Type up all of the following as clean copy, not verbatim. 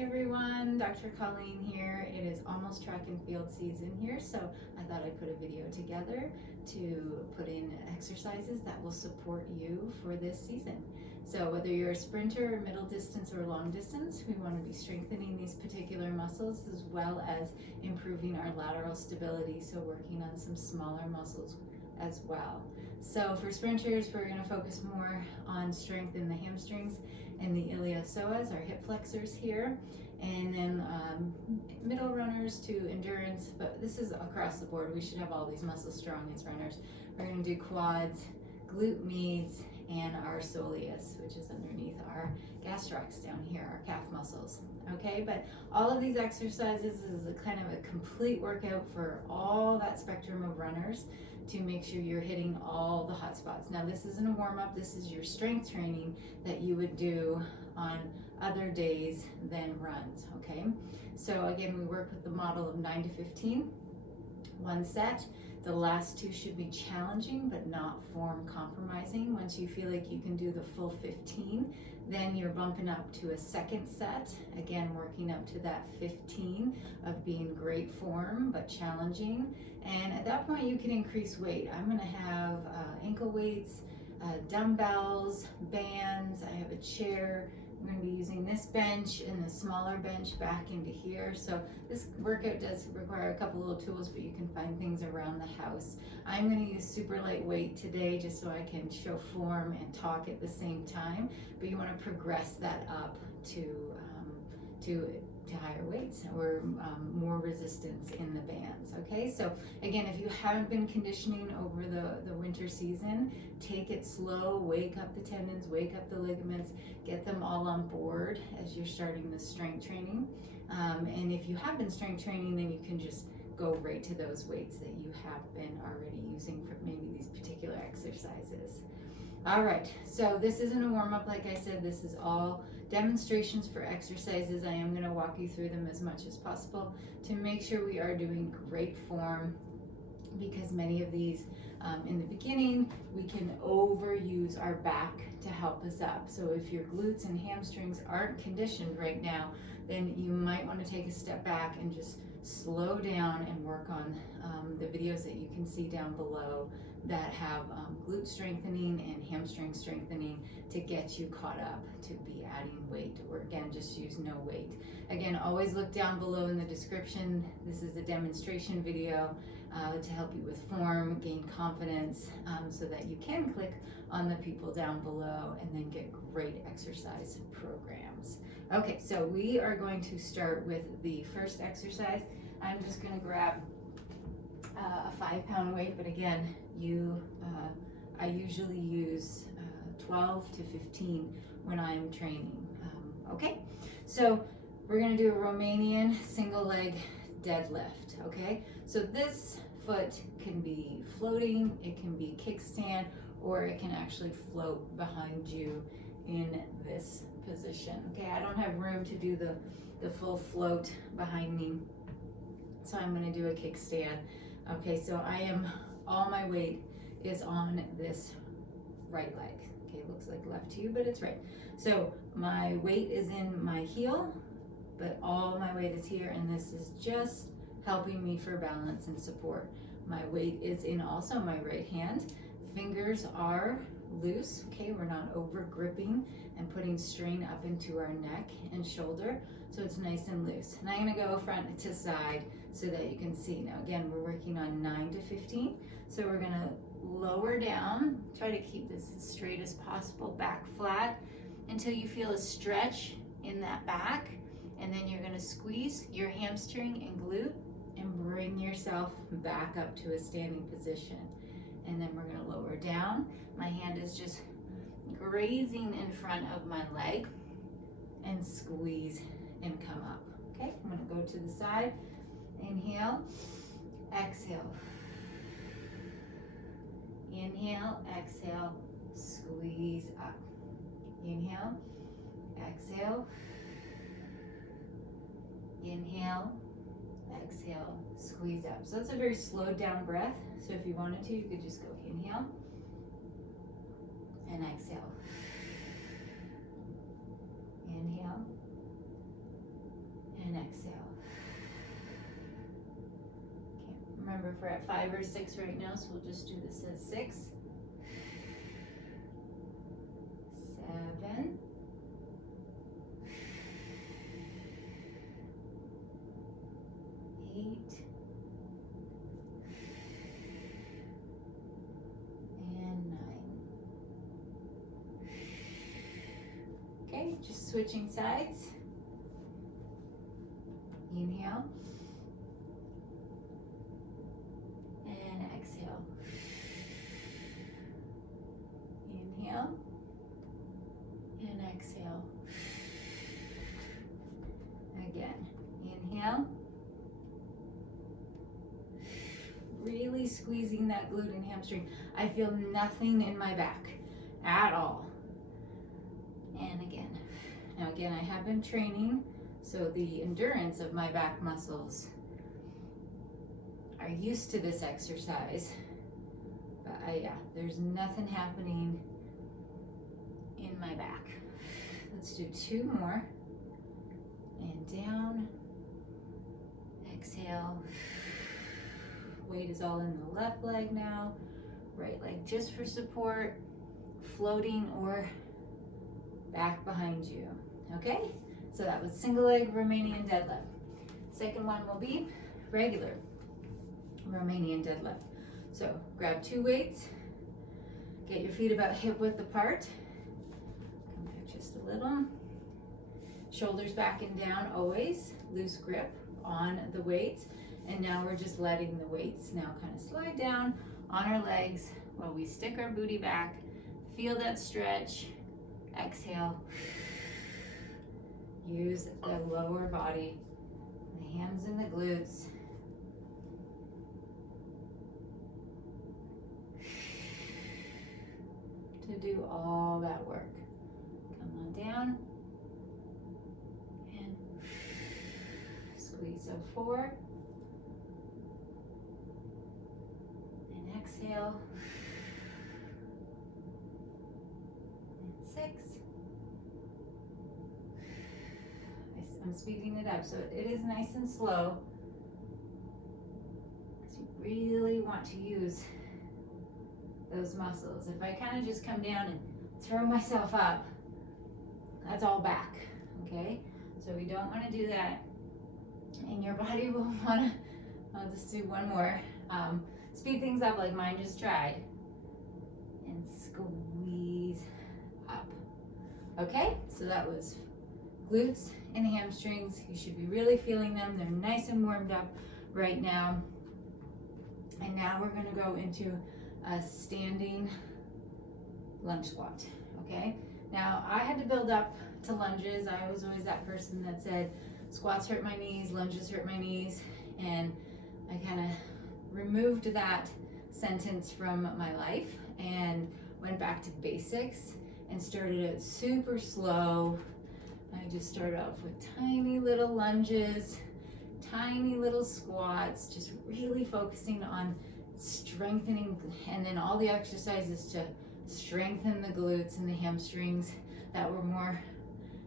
Hey everyone, Dr. Colleen here. It is almost track and field season here, so I thought I'd put a video together to put in exercises that will support you for this season. So whether you're a sprinter, middle distance, or long distance, we want to be strengthening these particular muscles as well as improving our lateral stability, so working on some smaller muscles as well. So for sprinters, we're going to focus more on strength in the hamstrings and the iliopsoas, our hip flexors here, and then middle runners to endurance, but this is across the board. We should have all these muscles strong as runners. We're going to do quads, glute medius, and our soleus, which is underneath our gastrocs down here, our calf muscles. Okay, but all of these exercises is a kind of a complete workout for all that spectrum of runners to make sure you're hitting all the hot spots. Now this isn't a warm-up, this is your strength training that you would do on other days than runs, okay? So again, we work with the model of 9 to 15, one set. The last two should be challenging but not form compromising. Once you feel like you can do the full 15, then you're bumping up to a second set, again working up to that 15 of being great form but challenging. And at that point you can increase weight. I'm gonna have ankle weights, dumbbells, bands, I have a chair. I'm going to be using this bench and the smaller bench back into here. So this workout does require a couple little tools, but you can find things around the house. I'm going to use super light weight today just so I can show form and talk at the same time, but you want to progress that up to higher weights or more resistance in the bands. Okay, so again, if you haven't been conditioning over the winter season, take it slow, wake up the tendons, wake up the ligaments, get them all on board as you're starting the strength training. And if you have been strength training, then you can just go right to those weights that you have been already using for maybe these particular exercises. All right, so this isn't a warm-up, like I said, this is all demonstrations for exercises. I am going to walk you through them as much as possible to make sure we are doing great form, because many of these in the beginning we can overuse our back to help us up. So if your glutes and hamstrings aren't conditioned right now, then you might want to take a step back and just slow down and work on the videos that you can see down below that have glute strengthening and hamstring strengthening to get you caught up to be adding weight, or again, just use no weight. Again, always look down below in the description. This is a demonstration video to help you with form, gain confidence, so that you can click on the people down below and then get great exercise programs. Okay, so we are going to start with the first exercise. I'm just going to grab a 5-pound weight, but again, I usually use 12 to 15 when I'm training. Okay, so we're going to do a Romanian single leg deadlift. Okay, so this foot can be floating, it can be kickstand, or it can actually float behind you in this position. Okay, I don't have room to do the full float behind me, so I'm going to do a kickstand. Okay, so all my weight is on this right leg. Okay, looks like left to you, but it's right. So my weight is in my heel, but all my weight is here, and this is just helping me for balance and support. My weight is in also my right hand. Fingers are loose, okay? We're not over gripping and putting strain up into our neck and shoulder, so it's nice and loose. And I'm gonna go front to side so that you can see. Now again, we're working on 9 to 15, so we're gonna lower down, try to keep this as straight as possible, back flat, until you feel a stretch in that back, and then you're gonna squeeze your hamstring and glute and bring yourself back up to a standing position. And then we're gonna lower down. My hand is just grazing in front of my leg, and squeeze and come up. Okay, I'm gonna go to the side. Inhale, exhale. Inhale, exhale, squeeze up. Inhale, exhale. Inhale, exhale, squeeze up. So that's a very slowed down breath. So if you wanted to, you could just go inhale and exhale. Inhale remember if we're at 5 or 6 right now, so we'll just do this as 6. 7. 8. And 9. Okay, just switching sides. Inhale. And exhale. Inhale. And exhale. Again. Inhale. Really squeezing that glute and hamstring. I feel nothing in my back at all. And again. Now again, I have been training, so the endurance of my back muscles are used to this exercise. But yeah, there's nothing happening in my back. Let's do 2 more. And down. Exhale. Weight is all in the left leg now. Right leg just for support. Floating or back behind you. Okay? So that was single leg Romanian deadlift. Second one will be regular Romanian deadlift. So grab 2 weights. Get your feet about hip width apart. Come back just a little. Shoulders back and down always. Loose grip on the weights. And now we're just letting the weights now kind of slide down on our legs while we stick our booty back. Feel that stretch. Exhale. Use the lower body, the hams and the glutes. To do all that work. Come on down. And squeeze. So 4. And exhale. And 6. I'm speeding it up, so it is nice and slow. So you really want to use those muscles. If I kind of just come down and throw myself up, that's all back, okay? So we don't want to do that. And your body will want to, I'll just do one more. Speed things up like mine just tried. And squeeze up. Okay, so that was glutes and hamstrings. You should be really feeling them. They're nice and warmed up right now. And now we're going to go into a standing lunge squat. Okay, now I had to build up to lunges. I was always that person that said squats hurt my knees, lunges hurt my knees, and I kind of removed that sentence from my life and went back to basics and started it super slow. I just started off with tiny little lunges, tiny little squats, just really focusing on strengthening, and then all the exercises to strengthen the glutes and the hamstrings that were more,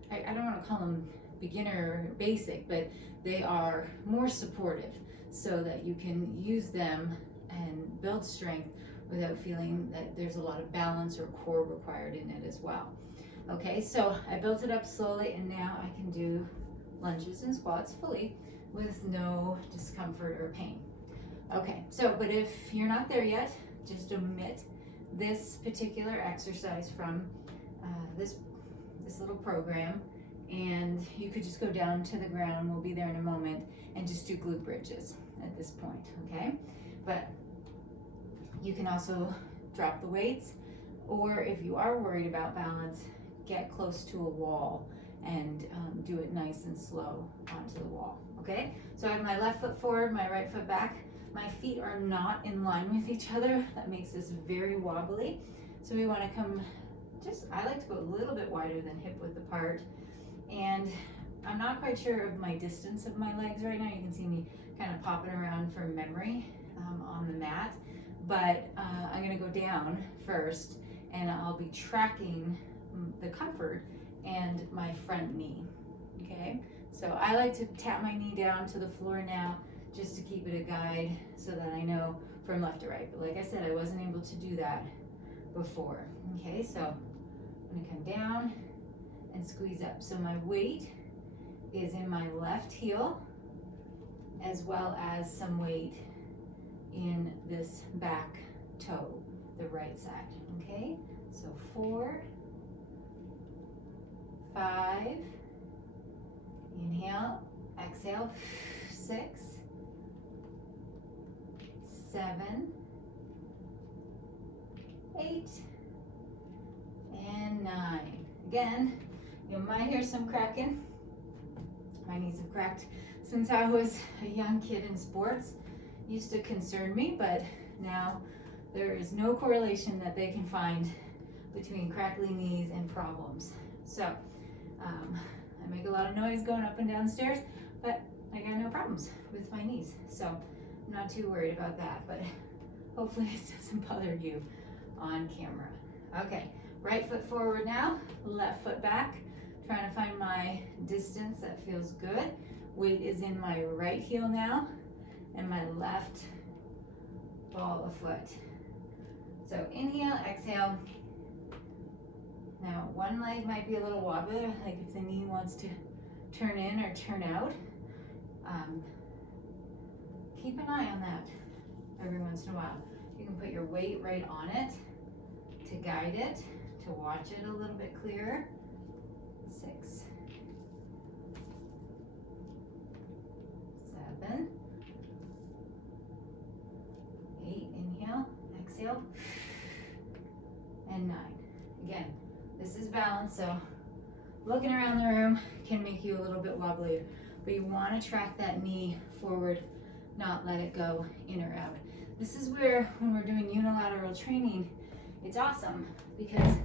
I don't want to call them beginner or basic, but they are more supportive so that you can use them and build strength without feeling that there's a lot of balance or core required in it as well. Okay, so I built it up slowly, and now I can do lunges and squats fully with no discomfort or pain. Okay, so, but if you're not there yet, just omit this particular exercise from this little program, and you could just go down to the ground, we'll be there in a moment, and just do glute bridges at this point, okay? But you can also drop the weights, or if you are worried about balance, get close to a wall and do it nice and slow onto the wall, okay? So I have my left foot forward, my right foot back. My feet are not in line with each other. That makes this very wobbly. So we want to come just, I like to go a little bit wider than hip width apart. And I'm not quite sure of my distance of my legs right now. You can see me kind of popping around for memory on the mat. But I'm going to go down first, and I'll be tracking the comfort and my front knee, okay? So I like to tap my knee down to the floor now, just to keep it a guide so that I know from left to right. But like I said, I wasn't able to do that before. Okay, so I'm gonna come down and squeeze up. So my weight is in my left heel, as well as some weight in this back toe, the right side. Okay, so 4, 5, inhale, exhale, 6, 7, 8, and 9. Again, you might hear some cracking. My knees have cracked since I was a young kid in sports. Used to concern me, but now there is no correlation that they can find between crackly knees and problems. So I make a lot of noise going up and down stairs, but I got no problems with my knees. So I'm not too worried about that, but hopefully this doesn't bother you on camera. Okay, right foot forward now, left foot back. Trying to find my distance that feels good. Weight is in my right heel now, and my left ball of foot. So inhale, exhale. Now one leg might be a little wobbly, like if the knee wants to turn in or turn out. Keep an eye on that every once in a while. You can put your weight right on it to guide it, to watch it a little bit clearer. 6, 7, 8, inhale, exhale, and 9. Again, this is balance, so looking around the room can make you a little bit wobbly, but you want to track that knee forward, not let it go in or out. This is where, when we're doing unilateral training, it's awesome because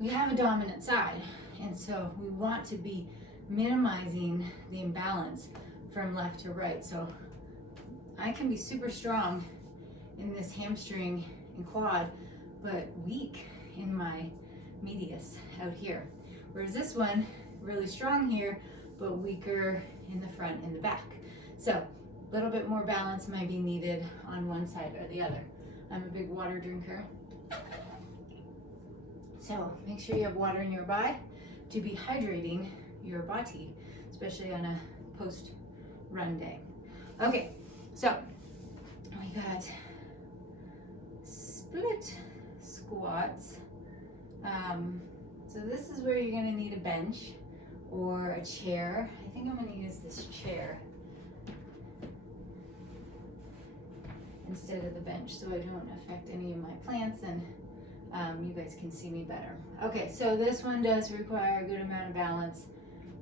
we have a dominant side, and so we want to be minimizing the imbalance from left to right. So I can be super strong in this hamstring and quad, but weak in my medius out here. Whereas this one, really strong here, but weaker in the front and the back. So a little bit more balance might be needed on one side or the other. I'm a big water drinker. So make sure you have water nearby to be hydrating your body, especially on a post-run day. Okay, so we got split squats. So this is where you're gonna need a bench or a chair. I think I'm gonna use this chair instead of the bench so I don't affect any of my plants and you guys can see me better. Okay, so this one does require a good amount of balance.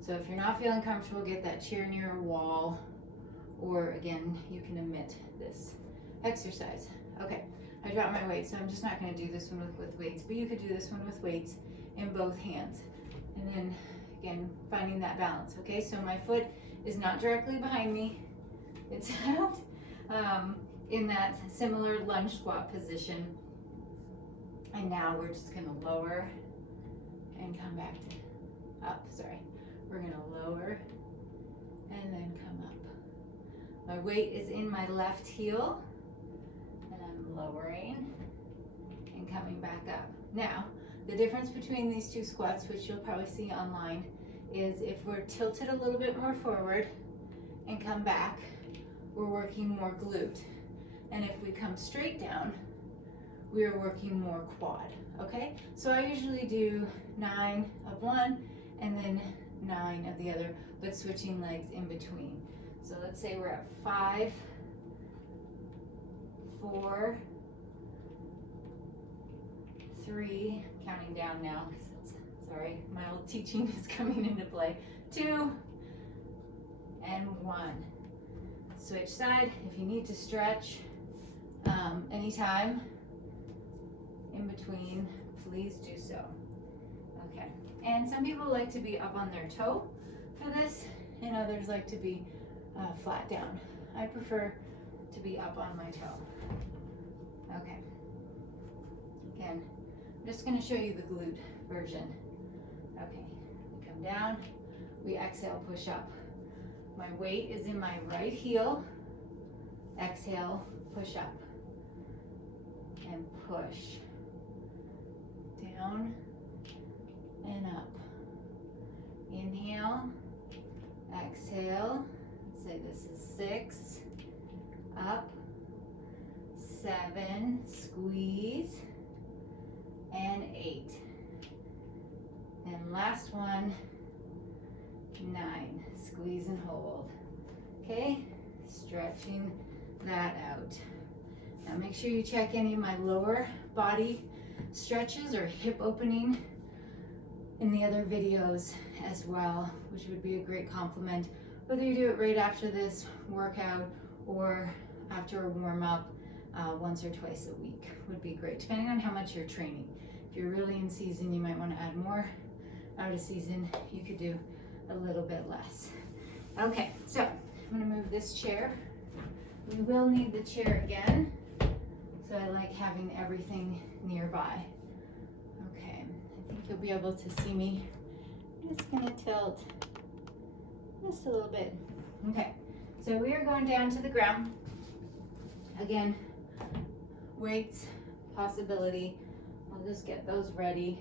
So if you're not feeling comfortable, get that chair near a wall, or again, you can omit this exercise. Okay, I dropped my weight, so I'm just not gonna do this one with weights, but you could do this one with weights in both hands. And then again, finding that balance. Okay, so my foot is not directly behind me. It's out in that similar lunge squat position. And now we're just gonna lower and come back to up, sorry. We're gonna lower and then come up. My weight is in my left heel and I'm lowering and coming back up. Now, the difference between these two squats, which you'll probably see online, is if we're tilted a little bit more forward and come back, we're working more glute. And if we come straight down, we are working more quad, okay? So I usually do 9 of one and then 9 of the other, but switching legs in between. So let's say we're at 5, 4, 3, counting down now, sorry, my old teaching is coming into play, 2, and 1. Switch side, if you need to stretch anytime in between, please do so. Okay, and some people like to be up on their toe for this, and others like to be flat down. I prefer to be up on my toe. Okay, again, I'm just going to show you the glute version. Okay, we come down, we exhale, push up. my weight is in my right heel. Exhale, push up. And push. Down and up. Inhale. Exhale. Let's say this is 6. Up. 7. Squeeze. And 8. And last one. 9. Squeeze and hold. Okay? Stretching that out. Now make sure you check any of my lower body stretches or hip opening in the other videos as well, which would be a great compliment. Whether you do it right after this workout or after a warm up once or twice a week would be great, depending on how much you're training. If you're really in season, you might want to add more. Out of season, you could do a little bit less. Okay, so I'm going to move this chair. We will need the chair again, so I like having everything nearby. Okay, I think you'll be able to see me. I'm just going to tilt just a little bit. Okay, so we are going down to the ground. Again, weights, possibility. I'll just get those ready.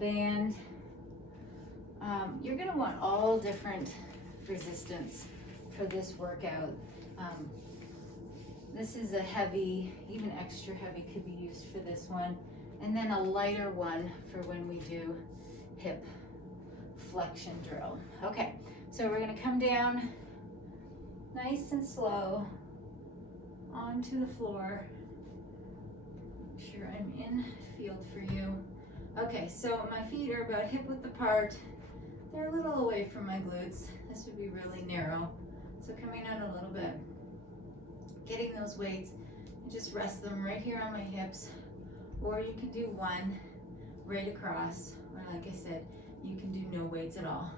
Band. You're going to want all different resistance for this workout. This is a heavy, even extra heavy could be used for this one. And then a lighter one for when we do hip flexion drill. Okay, so we're gonna come down nice and slow onto the floor. Make sure I'm in field for you. Okay, so my feet are about hip width apart. They're a little away from my glutes. This would be really narrow. So coming out a little bit, getting those weights, and just rest them right here on my hips, or you can do one right across, or like I said, you can do no weights at all.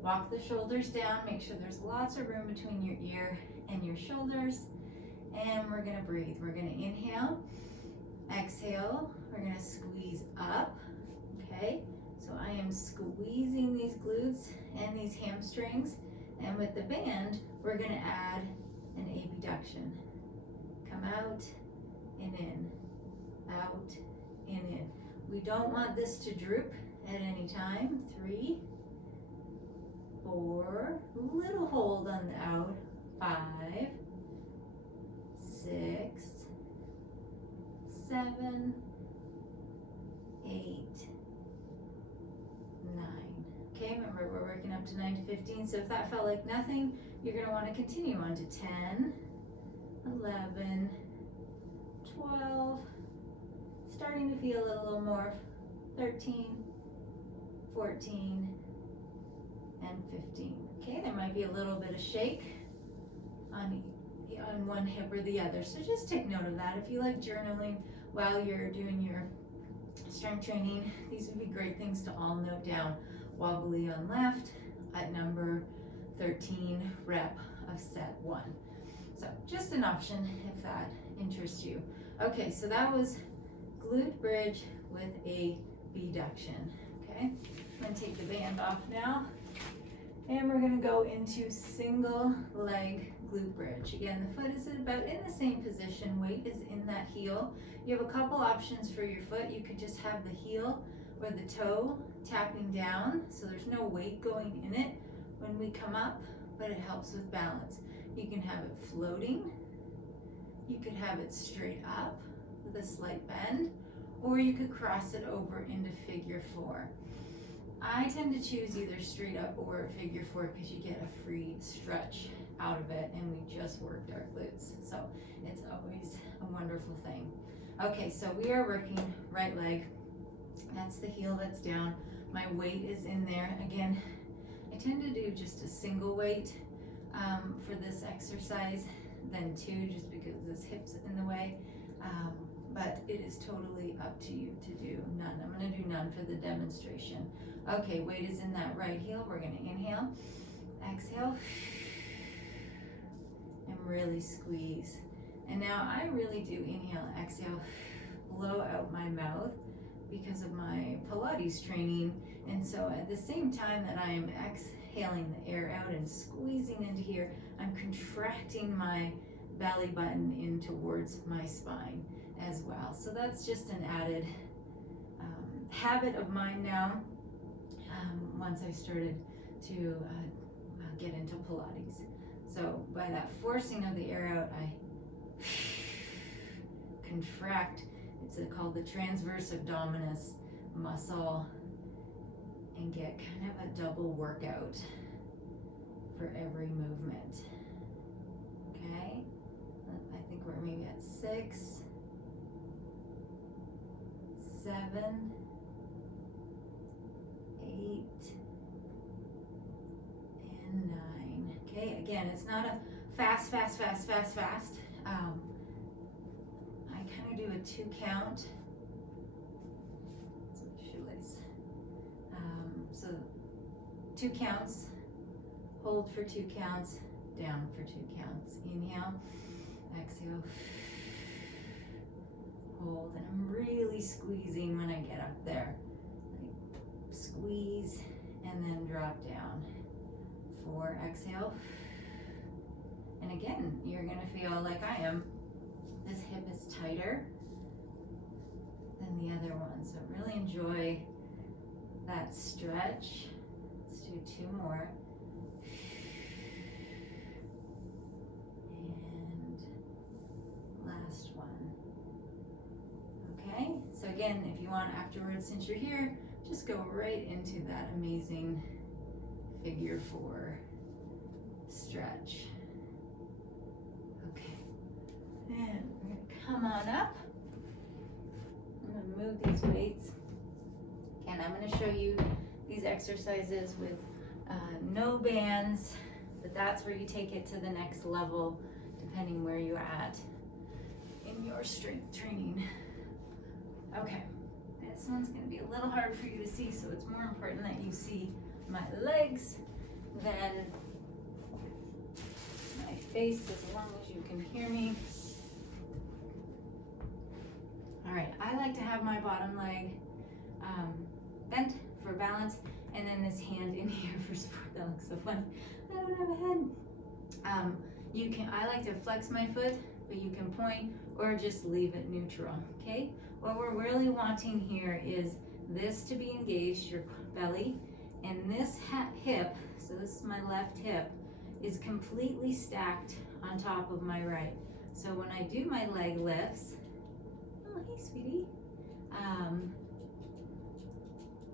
Walk the shoulders down, make sure there's lots of room between your ear and your shoulders, and we're gonna breathe. We're gonna inhale, exhale, we're gonna squeeze up, okay? So I am squeezing these glutes and these hamstrings, and with the band, we're gonna add an abduction. Come out and in, out and in. We don't want this to droop at any time. 3, 4, little hold on the out. 5, 6, 7, 8, 9. Okay, remember we're working up to 9 to 15, so if that felt like nothing, you're gonna wanna continue on to 10, 11, 12, starting to feel it a little more, 13, 14, and 15. Okay, there might be a little bit of shake on one hip or the other, so just take note of that. If you like journaling while you're doing your strength training, these would be great things to all note down. Wobbly on left at number 13 rep of set 1. So just an option if that interests you. Okay, so that was glute bridge with a abduction. Okay, I'm gonna take the band off now, and we're gonna go into single leg glute bridge. Again, the foot is about in the same position, weight is in that heel. You have a couple options for your foot. You could just have the heel or the toe tapping down, so there's no weight going in it when we come up, but it helps with balance. You can have it floating, you could have it straight up with a slight bend, or you could cross it over into figure 4. I tend to choose either straight up or figure 4 because you get a free stretch out of it, and we just worked our glutes, so it's always a wonderful thing. Okay, so we are working right leg. That's the heel that's down. My weight is in there. Again, I tend to do just a single weight for this exercise, then 2, just because this hip's in the way. But it is totally up to you to do none. I'm gonna do none for the demonstration. Okay, weight is in that right heel. We're gonna inhale, exhale, and really squeeze. And now I really do inhale, exhale, blow out my mouth because of my Pilates training. And so at the same time that I am exhaling the air out and squeezing into here. I'm contracting my belly button in towards my spine as well. So that's just an added habit of mine now, once I started to get into Pilates. So by that forcing of the air out, I contract. It's called the transverse abdominis muscle, and get kind of a double workout for every movement. Okay, I think we're maybe at 6, 7, 8, and 9. Okay, again, it's not a fast. I kind of do a 2 count. Shoelace. So 2 counts, hold for 2 counts, down for 2 counts. Inhale, exhale, hold, and I'm really squeezing when I get up there. Like squeeze and then drop down. 4, exhale. And again, you're gonna feel like I am, this hip is tighter than the other one. So really enjoy that stretch. Let's do 2 more. And last one. Okay, so again, if you want afterwards, since you're here, just go right into that amazing figure 4 stretch. Okay, and we're gonna come on up. I'm gonna move these weights, and I'm gonna show you these exercises with no bands, but that's where you take it to the next level, depending where you're at in your strength training. Okay, this one's gonna be a little hard for you to see, so it's more important that you see my legs than my face, as long as you can hear me. All right, I like to have my bottom leg bent for balance, and then this hand in here for support. That looks so fun. I don't have a head. I like to flex my foot, but you can point or just leave it neutral, okay? What we're really wanting here is this to be engaged, your belly, and this hip, so this is my left hip, is completely stacked on top of my right. So when I do my leg lifts, oh, hey, sweetie.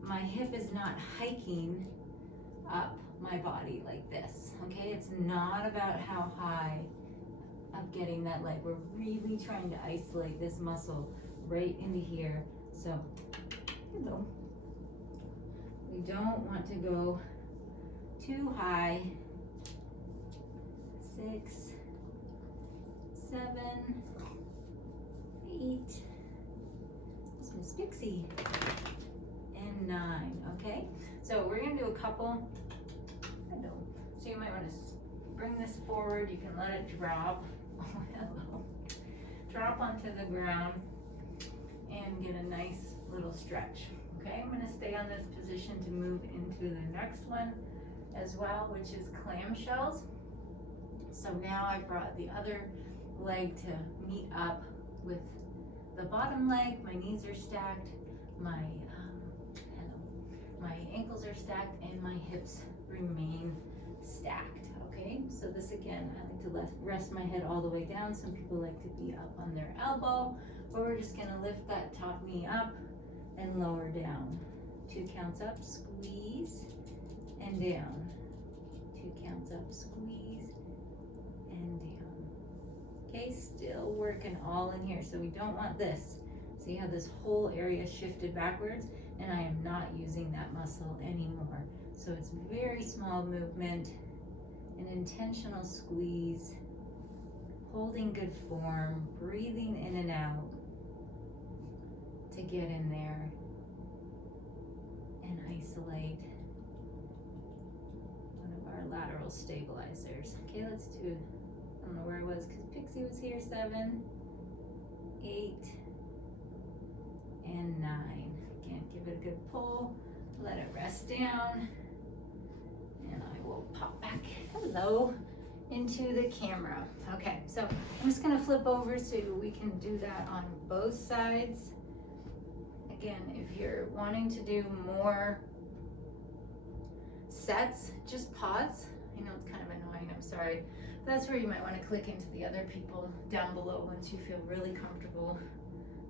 My hip is not hiking up my body like this, okay? It's not about how high of getting that leg. We're really trying to isolate this muscle right into here. So, hello. We don't want to go too high. 6, 7, 8, this Miss Pixie, and 9, okay? So we're gonna do a couple, hello. So you might wanna bring this forward, you can let it drop, oh hello, drop onto the ground and get a nice little stretch, okay? I'm gonna stay on this position to move into the next one as well, which is clamshells. So now I've brought the other leg to meet up with the bottom leg. My knees are stacked, my ankles are stacked, and my hips remain stacked, okay? So this again, I like to rest my head all the way down. Some people like to be up on their elbow, but we're just gonna lift that top knee up and lower down. 2 counts up, squeeze, and down. 2 counts up, squeeze, and down. Okay, still working all in here. So we don't want this. See how this whole area shifted backwards, and I am not using that muscle anymore. So it's very small movement, an intentional squeeze, holding good form, breathing in and out to get in there and isolate one of our lateral stabilizers. Okay, let's do, I don't know where I was because Pixie was here, 7, 8, and 9. Again, give it a good pull, let it rest down, And I will pop back, hello, into the camera. Okay, so I'm just gonna flip over so we can do that on both sides. Again, if you're wanting to do more sets, just pause. I know it's kind of annoying, I'm sorry. But that's where you might want to click into the other people down below once you feel really comfortable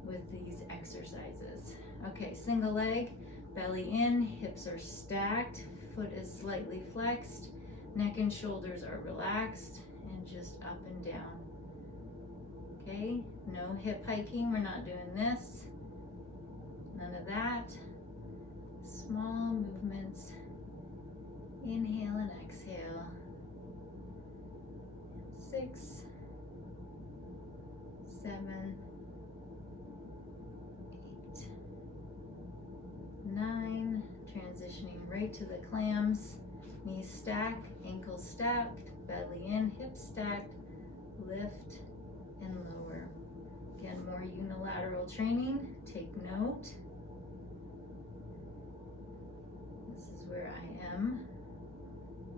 with these exercises. Okay, single leg, belly in, hips are stacked, foot is slightly flexed, neck and shoulders are relaxed, and just up and down. Okay, no hip hiking, we're not doing this. None of that. Small movements. Inhale and exhale. 6, 7, 8, 9. Transitioning right to the clams. Knees stack, ankles stacked, belly in, hips stacked, lift and lower. Again, more unilateral training. Take note. This is where I am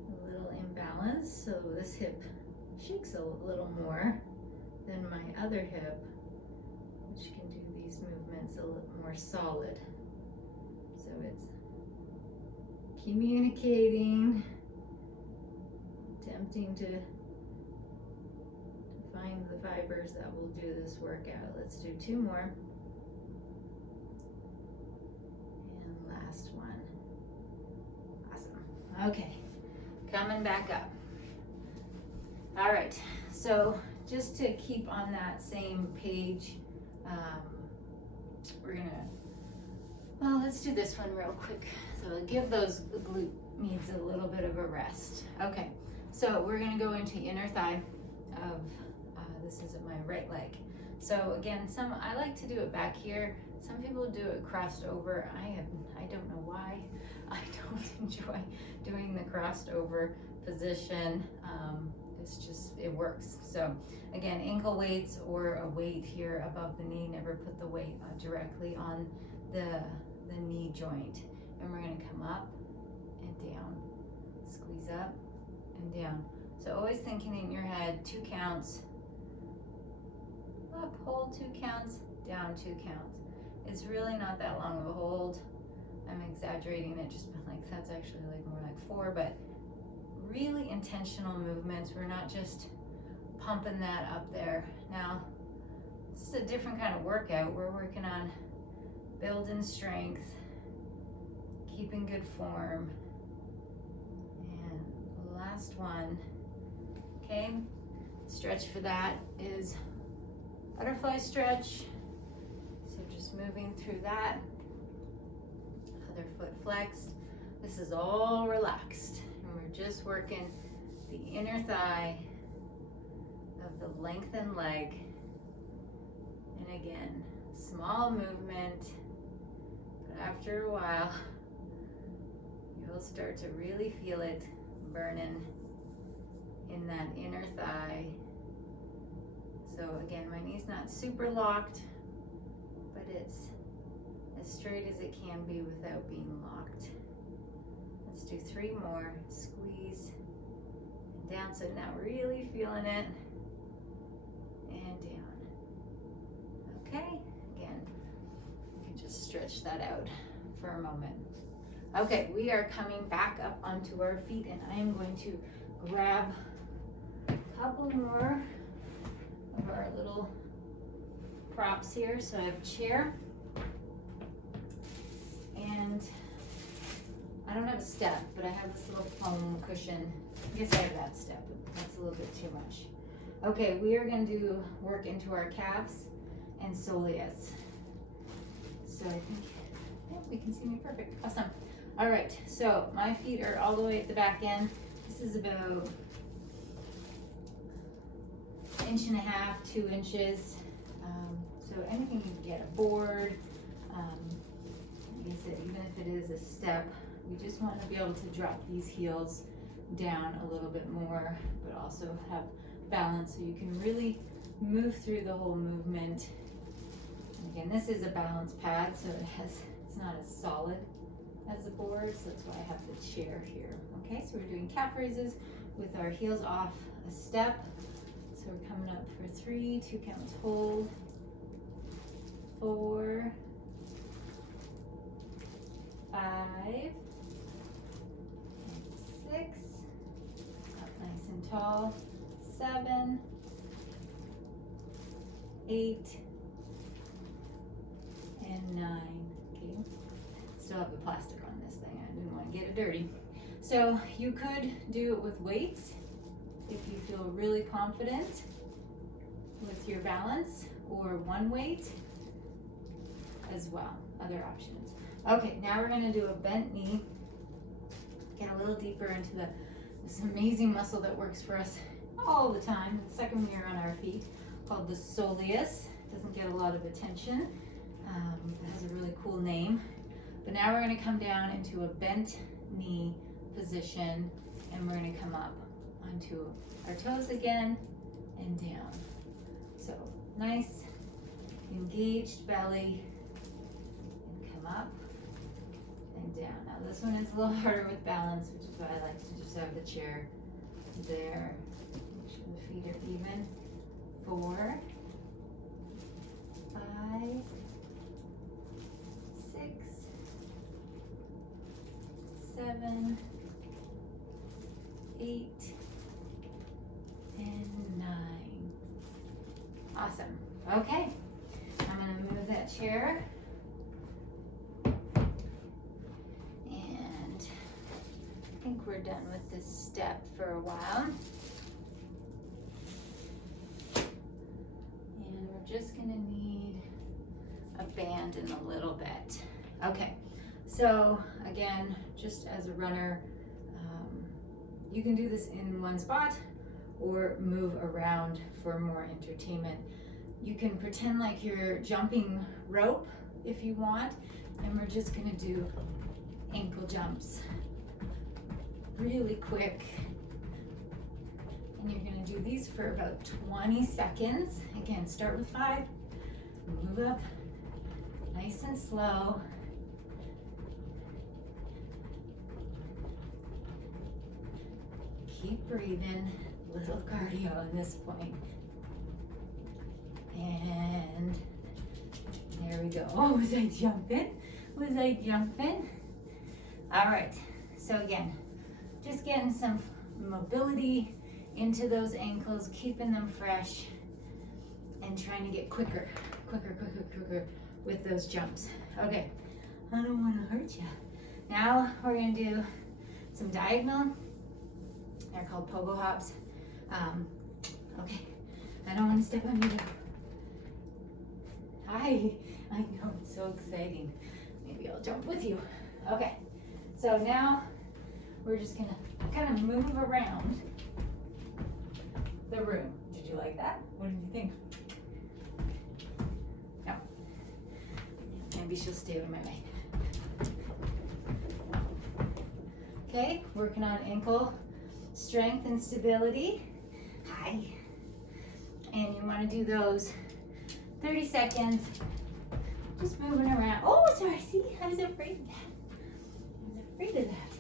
a little imbalanced, so this hip shakes a little more than my other hip, which can do these movements a little more solid. So it's communicating, attempting to find the fibers that will do this workout. Let's do 2 more. And last one. Awesome. Okay, coming back up. All right, so just to keep on that same page, we're gonna, well, let's do this one real quick. So give those glute meats a little bit of a rest. Okay, so we're gonna go into inner thigh of, this is my right leg. So again, I like to do it back here. Some people do it crossed over. I don't know why. I don't enjoy doing the crossed over position. It's just, it works. So again, ankle weights or a weight here above the knee. Never put the weight directly on the knee joint. And we're gonna come up and down, squeeze up and down. So always thinking in your head, 2 counts, up, hold 2 counts, down 2 counts. It's really not that long of a hold. I'm exaggerating it, just like, that's actually like more like 4, but really intentional movements. We're not just pumping that up there. Now, this is a different kind of workout. We're working on building strength, keeping good form. And the last one, okay, stretch for that is butterfly stretch. So just moving through that. Other foot flexed. This is all relaxed. And we're just working the inner thigh of the lengthened leg. And again, small movement, but after a while, you'll start to really feel it burning in that inner thigh. So again, my knee's not super locked, but it's as straight as it can be without being locked. Let's do 3 more. Squeeze and down. So now really feeling it. And down. Okay, again, you can just stretch that out for a moment. Okay, we are coming back up onto our feet, and I am going to grab a couple more of our little props here. So I have a chair, and I don't have a step, but I have this little foam cushion. I guess I have that step, but that's a little bit too much. Okay, we are going to do work into our calves and soleus. So I think, yeah, we can see me perfect. Awesome. All right, so my feet are all the way at the back end. This is about 1.5 inches, 2 inches. So anything you can get, a board, like I said, even if it is a step, we just want to be able to drop these heels down a little bit more, but also have balance so you can really move through the whole movement. And again, this is a balance pad, so it's not as solid as a board, so that's why I have the chair here. Okay, so we're doing calf raises with our heels off a step. So we're coming up for 3, 2 counts, hold, 4, 5, and 6, up nice and tall, 7, 8, and 9. Okay, still have the plastic on this thing. I didn't want to get it dirty. So you could do it with weights if you feel really confident with your balance, or one weight as well, other options. Okay, now we're gonna do a bent knee. Get a little deeper into this amazing muscle that works for us all the time, the second we are on our feet, called the soleus. Doesn't get a lot of attention. It has a really cool name. But now we're gonna come down into a bent knee position, and we're gonna come up onto our toes again and down. So nice engaged belly, and come up and down. Now this one is a little harder with balance, which is why I like to just have the chair there. Make sure the feet are even. 4, 5, 6, 7, 8, and 9. Awesome. Okay, I'm going to move that chair. And I think we're done with this step for a while. And we're just going to need a band in a little bit. Okay, so again, just as a runner, you can do this in one spot or move around for more entertainment. You can pretend like you're jumping rope if you want, and we're just gonna do ankle jumps really quick. And you're gonna do these for about 20 seconds. Again, start with 5, move up nice and slow. Keep breathing, little cardio at this point. And there we go. Oh, was I jumping? Was I jumping? All right, so again, just getting some mobility into those ankles, keeping them fresh, and trying to get quicker with those jumps. Okay, I don't want to hurt you. Now we're gonna do some diagonal. They're called pogo hops. Okay, I don't want to step on you though. Hi, I know, it's so exciting. Maybe I'll jump with you. Okay, so now we're just gonna kind of move around the room. Did you like that? What did you think? No. Maybe she'll stay with my way. Okay, working on ankle strength and stability. Hi. And you want to do those 30 seconds, just moving around. Oh, sorry, see, I was afraid of that. I was afraid of that.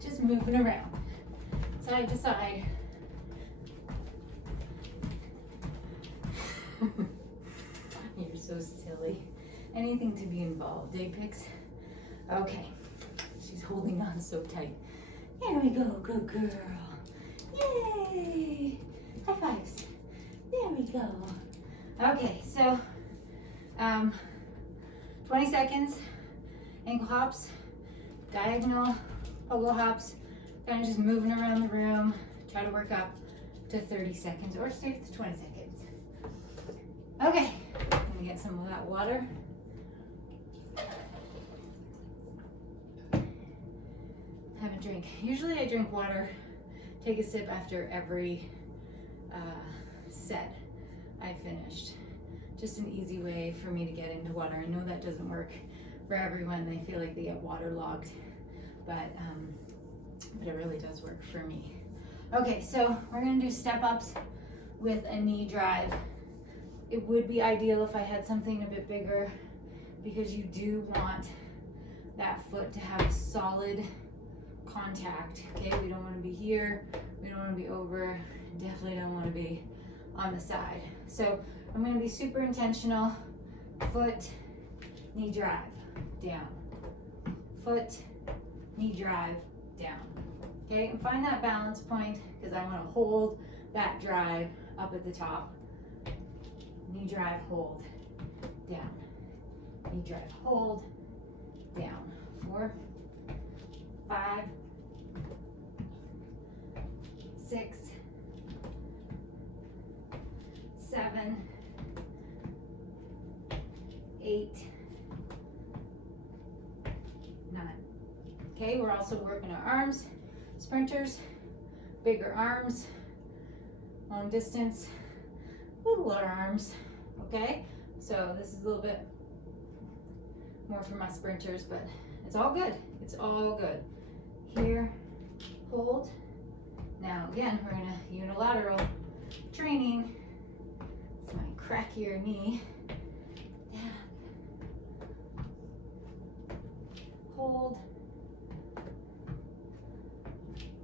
Just moving around, side to side. You're so silly. Anything to be involved, day picks. Okay, she's holding on so tight. There we go, good girl. Yay! High fives. There we go. Okay, so 20 seconds, ankle hops, diagonal, pogo hops, kind of just moving around the room. Try to work up to 30 seconds or stay to 20 seconds. Okay, I'm gonna get some of that water. Have a drink. Usually I drink water, take a sip after every set I finished. Just an easy way for me to get into water. I know that doesn't work for everyone. They feel like they get waterlogged, but it really does work for me. Okay, so we're gonna do step ups with a knee drive. It would be ideal if I had something a bit bigger because you do want that foot to have solid contact. Okay, we don't want to be here, we don't want to be over, definitely don't want to be on the side. So I'm going to be super intentional. Foot, knee drive, down. Foot, knee drive, down. Okay, and find that balance point, because I want to hold that drive up at the top. Knee drive, hold, down. Knee drive, hold, down. 4, 5, 6, 7, 8, 9. Okay, we're also working our arms. Sprinters, bigger arms, long distance, littler arms. Okay, so this is a little bit more for my sprinters, but it's all good. It's all good. Here, hold. Now again, we're in a unilateral training. It's my crackier knee. Down. Hold.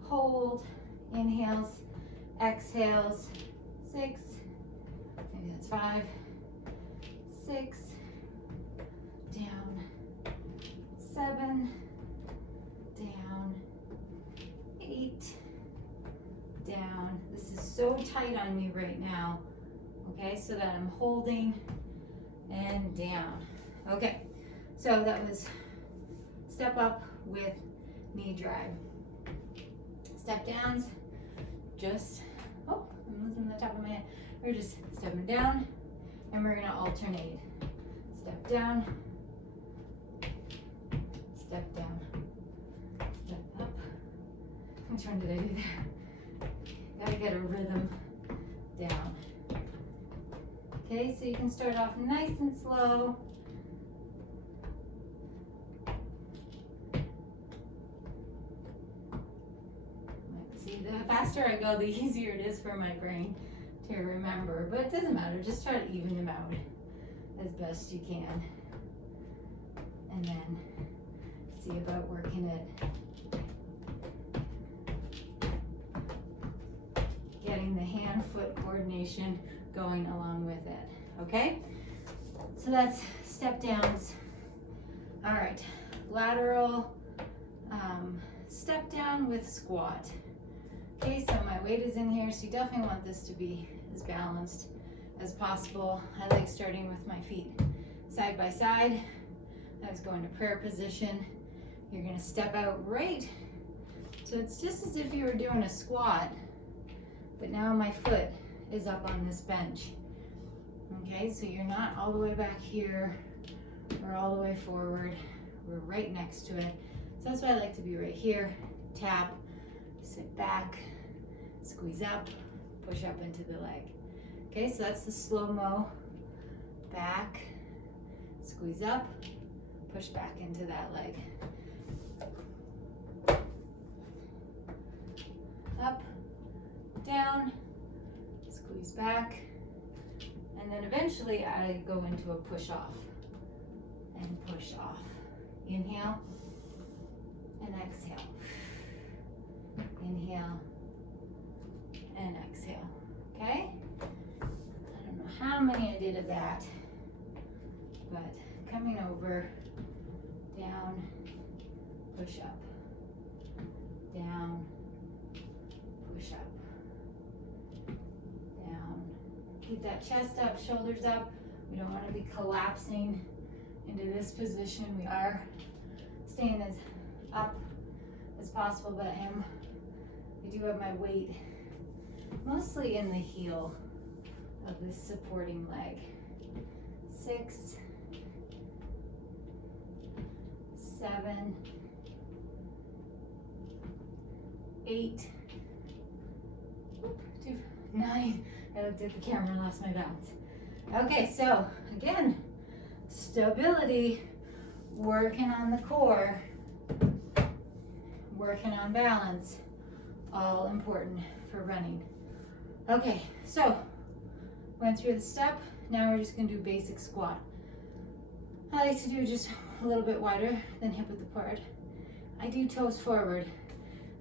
Hold. Inhales. Exhales. 6. Maybe that's 5. 6. Down. 7. Down. 8. Down. This is so tight on me right now. Okay, so that I'm holding and down. Okay, so that was step up with knee drive. Step downs, just, oh, I'm losing the top of my head. We're just stepping down and we're gonna alternate. Step down, step down, step up. Which one did I do there? Gotta get a rhythm down. Okay, so you can start off nice and slow. See, the faster I go, the easier it is for my brain to remember, but it doesn't matter, just try to even them out as best you can. And then see about working it. Getting the hand-foot coordination going along with it, okay? So that's step downs. All right, lateral step down with squat. Okay, so my weight is in here, so you definitely want this to be as balanced as possible. I like starting with my feet side by side. I was going to prayer position. You're gonna step out right. So it's just as if you were doing a squat, but now my foot is up on this bench. Okay, so you're not all the way back here or all the way forward. We're right next to it. So that's why I like to be right here. Tap, sit back, squeeze up, push up into the leg. Okay, so that's the slow-mo. Back, squeeze up, push back into that leg. Up, down, squeeze back, and then eventually I go into a push off and push off. Inhale and exhale. Inhale and exhale. Okay? I don't know how many I did of that, but coming over, down, push up, down, push up, down. Keep that chest up, shoulders up. We don't want to be collapsing into this position. We are staying as up as possible, but I do have my weight mostly in the heel of this supporting leg. 6, 7, 8, 9. I looked at the camera and lost my balance. Okay, so again, stability, working on the core, working on balance, all important for running. Okay, so went through the step. Now we're just gonna do basic squat. I like to do just a little bit wider than hip width apart. I do toes forward.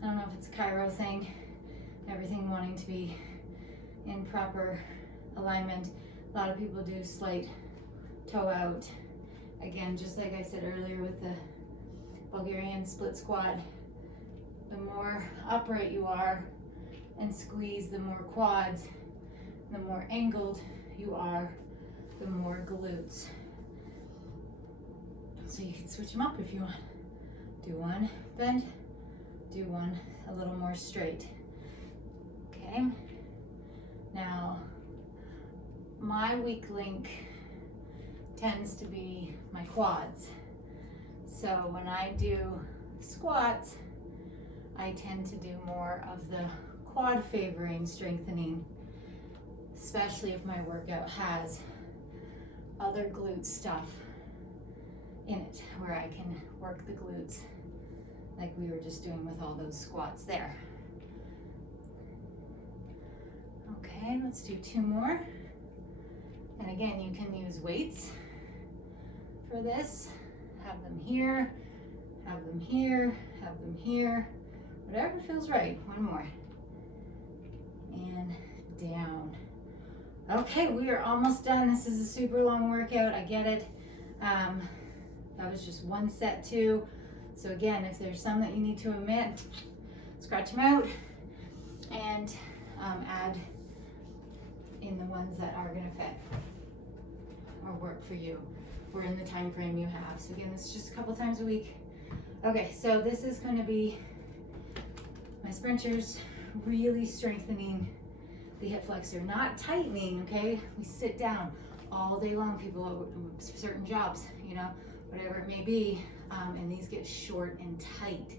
I don't know if it's a chiro thing, everything wanting to be in proper alignment. A lot of people do slight toe out. Again, just like I said earlier with the Bulgarian split squat, the more upright you are and squeeze, the more quads, the more angled you are, the more glutes. So you can switch them up if you want. Do one bend, do one a little more straight. Okay. Now, my weak link tends to be my quads. So when I do squats, I tend to do more of the quad favoring strengthening, especially if my workout has other glute stuff in it, where I can work the glutes like we were just doing with all those squats there. Okay, let's do 2 more. And again, you can use weights for this. Have them here, have them here, have them here, whatever feels right. 1 more. And down. Okay, we are almost done. This is a super long workout, I get it. That was just 1 set too. So again, if there's some that you need to omit, scratch them out and add in the ones that are gonna fit or work for you or in the time frame you have. So again, this is just a couple times a week. Okay, so this is gonna be my sprinters, really strengthening the hip flexor, not tightening, okay? We sit down all day long, people with certain jobs, you know, whatever it may be, and these get short and tight.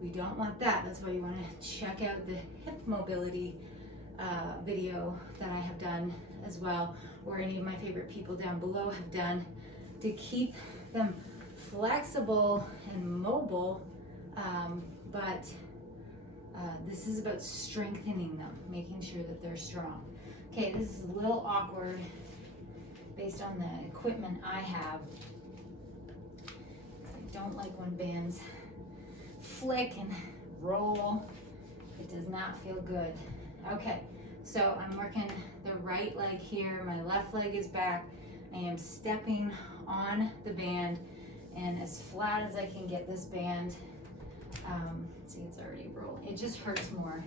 We don't want that. That's why you want to check out the hip mobility video that I have done as well, or any of my favorite people down below have done, to keep them flexible and mobile, but this is about strengthening them, making sure that they're strong. Okay, this is a little awkward based on the equipment I have. I don't like when bands flick and roll. It does not feel good. Okay, so I'm working the right leg here. My left leg is back. I am stepping on the band, and as flat as I can get this band. See, it's already rolling. It just hurts more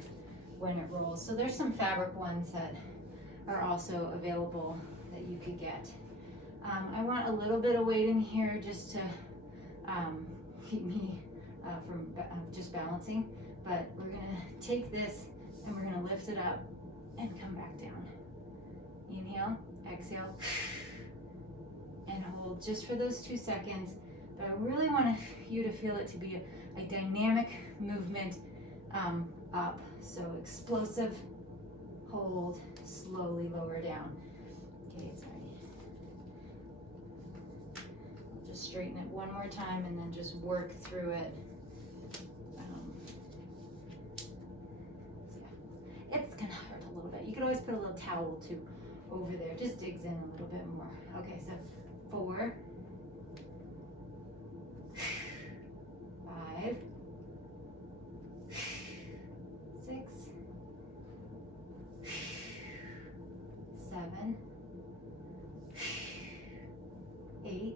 when it rolls. So there's some fabric ones that are also available that you could get. I want a little bit of weight in here just to keep me from just balancing, but we're gonna take this and we're gonna lift it up and come back down. Inhale, exhale, and hold just for those 2 seconds. But I really want you to feel it to be a dynamic movement up. So explosive, hold, slowly lower down. Okay, sorry. I'll just straighten it 1 more time and then just work through it. So yeah, it's gonna hurt a little bit. You could always put a little towel too over there. Just digs in a little bit more. Okay, so 4, 5, 6, 7, 8,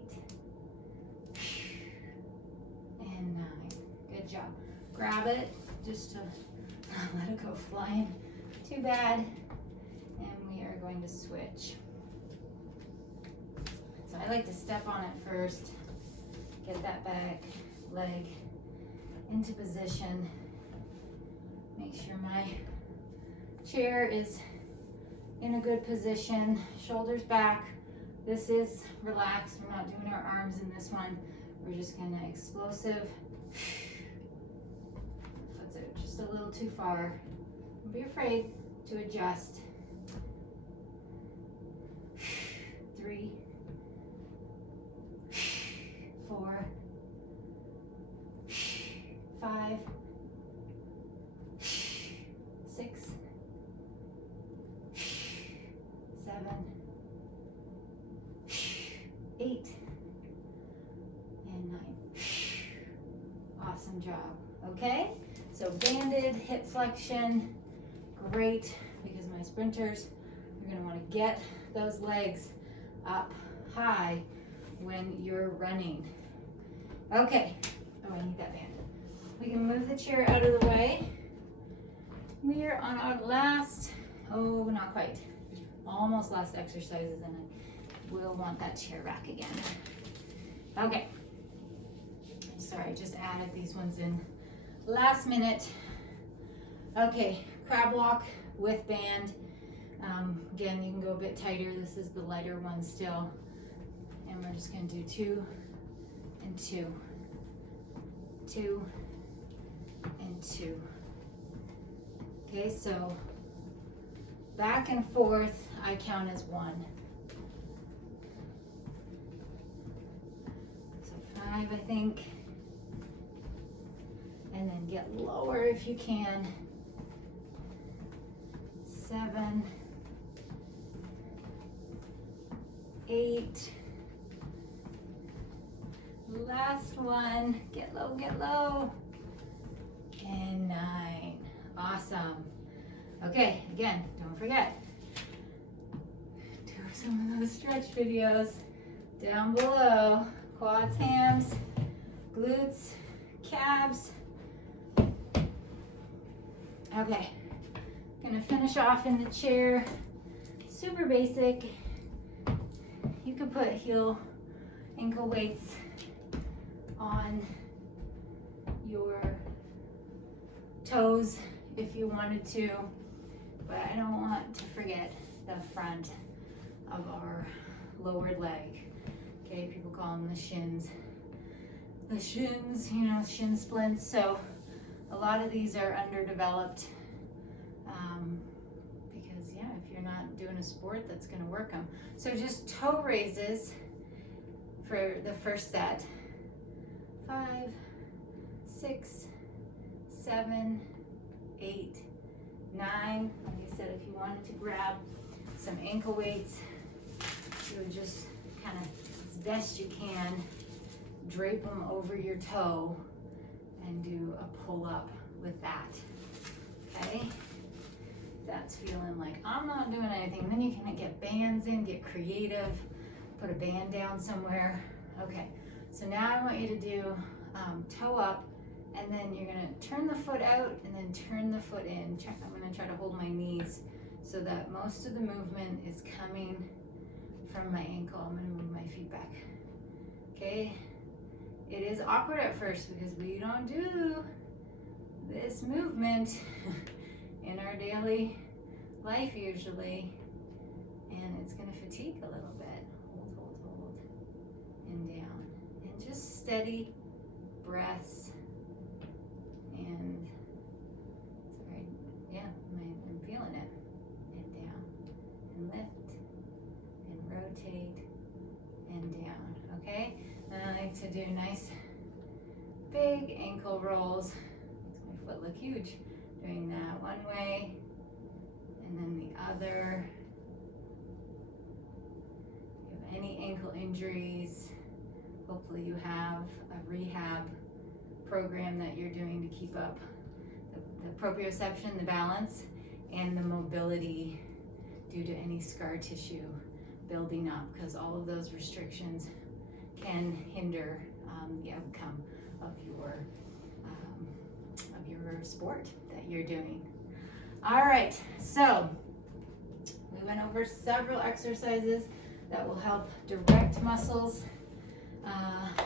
and 9. Good job. Grab it just to let it go flying too bad. And we are going to switch. So I like to step on it first, get that back leg into position. Make sure my chair is in a good position, shoulders back. This is relaxed. We're not doing our arms in this one. We're just gonna explosive. That's it, just a little too far. Don't be afraid to adjust. 3, 4, 5, 6, 7, 8, awesome job, okay? So banded hip flexion, great, because my sprinters are gonna wanna get those legs up high when you're running. Okay, oh, I need that band. We can move the chair out of the way. We are on our last, oh, not quite, almost last exercises, and I will want that chair back again. Okay, sorry, just added these ones in last minute. Okay, crab walk with band. Again, you can go a bit tighter. This is the lighter one still. And we're just gonna do 2 and 2, 2 and 2. Okay, so back and forth, I count as 1. So 5, I think. And then get lower if you can. 7, 8. Last one, get low, get low. And 9, awesome. Okay, again, don't forget, do some of those stretch videos down below. Quads, hams, glutes, calves. Okay, gonna finish off in the chair, super basic. You can put ankle weights on your toes if you wanted to, but I don't want to forget the front of our lower leg. Okay, people call them the shins. The shins, you know, shin splints. So a lot of these are underdeveloped because, yeah, if you're not doing a sport, that's going to work them. So just toe raises for the first set. 5, 6, 7, 8, 9. Like I said, if you wanted to grab some ankle weights, you would just kind of, as best you can, drape them over your toe and do a pull up with that. Okay? That's feeling like I'm not doing anything. Then you can get bands in, get creative, put a band down somewhere. Okay, so now I want you to do toe up, and then you're gonna turn the foot out and then turn the foot in. I'm gonna try to hold my knees so that most of the movement is coming from my ankle. I'm gonna move my feet back. Okay, it is awkward at first because we don't do this movement in our daily life usually, and it's gonna fatigue a little bit. Hold, and down, and just steady breaths, and sorry, yeah, I'm feeling it, and down, and lift, and rotate, and down, okay? And I like to do nice big ankle rolls. Makes my foot look huge. Doing that one way, and then the other. If you have any ankle injuries, hopefully you have a rehab program that you're doing to keep up the proprioception, the balance, and the mobility due to any scar tissue building up, because all of those restrictions can hinder the outcome of your sport that you're doing. All right, so we went over several exercises that will help direct muscles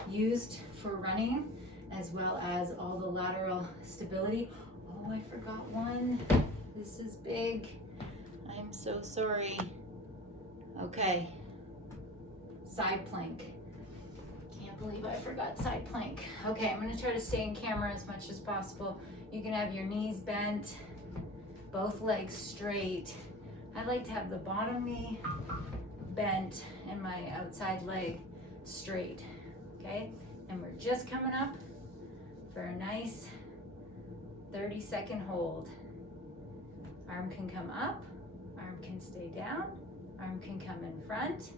used for running, as well as all the lateral stability. Oh, I forgot one. This is big. I'm so sorry. Okay, side plank. Can't believe I forgot side plank. Okay, I'm gonna try to stay in camera as much as possible. You can have your knees bent, both legs straight. I like to have the bottom knee bent and my outside leg straight, okay? And we're just coming up for a nice 30-second hold. Arm can come up, arm can stay down, arm can come in front,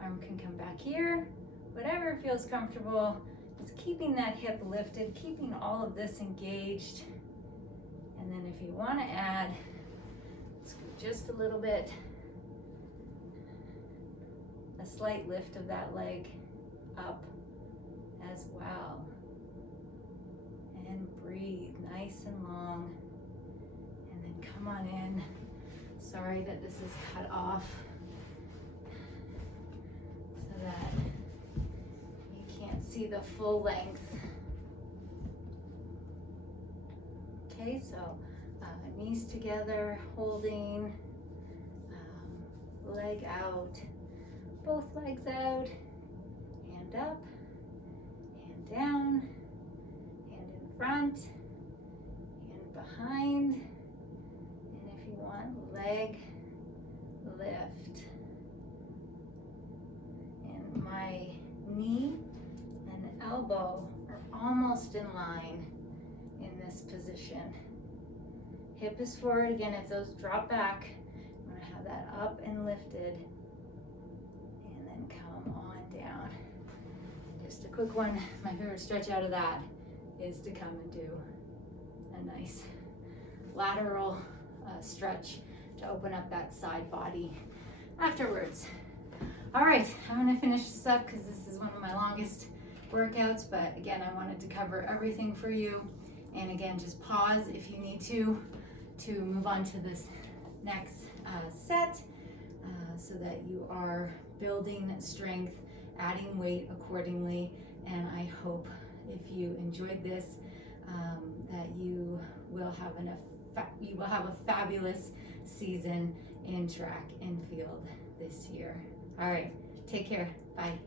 arm can come back here. Whatever feels comfortable, is keeping that hip lifted, keeping all of this engaged. And then if you want to add, scoot just a little bit, a slight lift of that leg up as well. And breathe nice and long. And then come on in. Sorry that this is cut off so that you can't see the full length. Okay, so knees together, holding, leg out, both legs out, hand up, hand down, hand in front, hand behind, and if you want, leg lift. And my knee and elbow are almost in line in this position. Hip is forward again. If those drop back, I'm going to have that up and lifted, and then come on down. Just a quick one. My favorite stretch out of that is to come and do a nice lateral stretch to open up that side body afterwards. All right, I'm going to finish this up because this is one of my longest workouts, but again, I wanted to cover everything for you. And again, just pause if you need to move on to this next set so that you are building strength, adding weight accordingly. And I hope if you enjoyed this, that you will have a fabulous season in track and field this year. All right, take care. Bye.